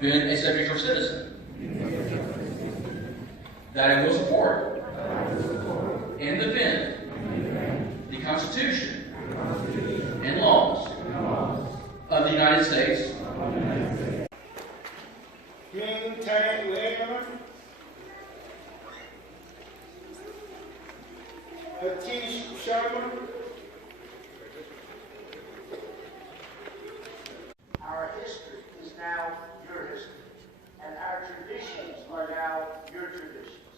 been a subject or citizen. That I will support and defend the Constitution and laws of the United States. Our history is now your history, and our traditions are now your traditions.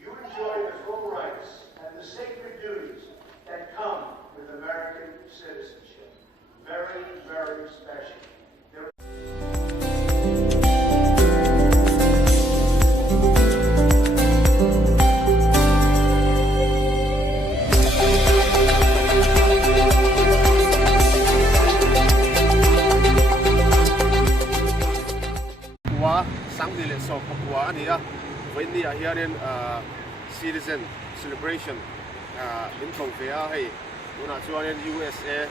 You enjoy the full rights and the sacred duties that come with American citizenship. Very, very special. Sangdile so pakwa ania when the here in citizen celebration in Korea hey una chuan USA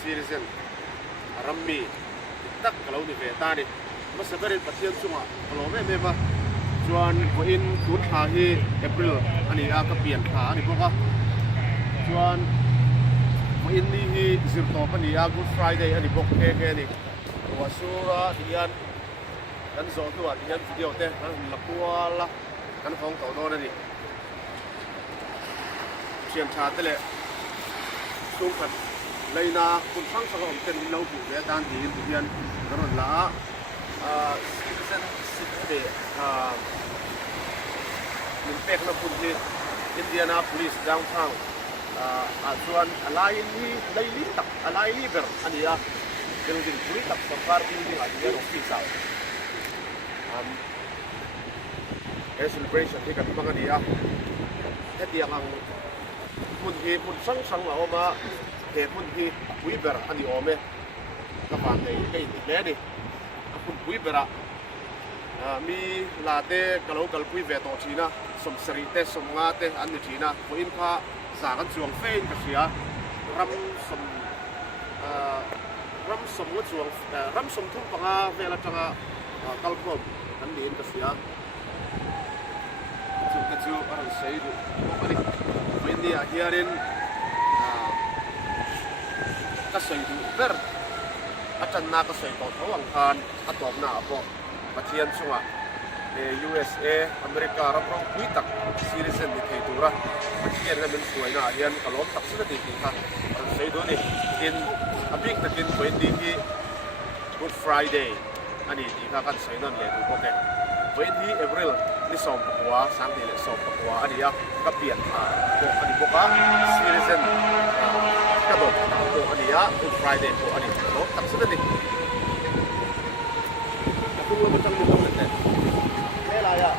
citizen rammi tak kalau ni ve ta ni masaberin pathian chunga kalo me ma chuan ko in kun ha hi April ani a ka pian tha ani boka chuan ko in ni hi zirto pani a Good Friday ani bok ke ni wasura dian kan zo tu a dian video te la kuala kan phong to no ni chiam cha te le sung khat leina kun phang sa om ten lo bu le dan di dian ron la citizenship de min pekna pun hi Indianapolis downtown chuan alai ni daily tak alai liber ania building puri tak safar building a dian office a celebration hi kan mga dia heti ang mun sang la oma he mun hi wiber ani ome ka pa nei le ni mun wibera mi late kalau pui ve to china som sri te som nga te an ni china ko in kha sa kan chuang fein ka sia ram som wo chuang ram som thum panga vela tanga kalkom kan din ka sia chu aran sei du ani when they are here in ka sei du ver atan na ka sei to thawang khan atop na apo pathian chunga USA America raprong kuitak citizen ni theitura pathian na min suaina hian kalom taksina ti kha aran sei du ni in abik takin when di Good Friday ani ti kha kan sei non le du ko ke when di April ni som pakwa sang di le som pakwa ani ya ka pian ko ani ko ka citizen ka do ko ani ya Good Friday ko ani ko taksina ni aku mau tentang ni le la ya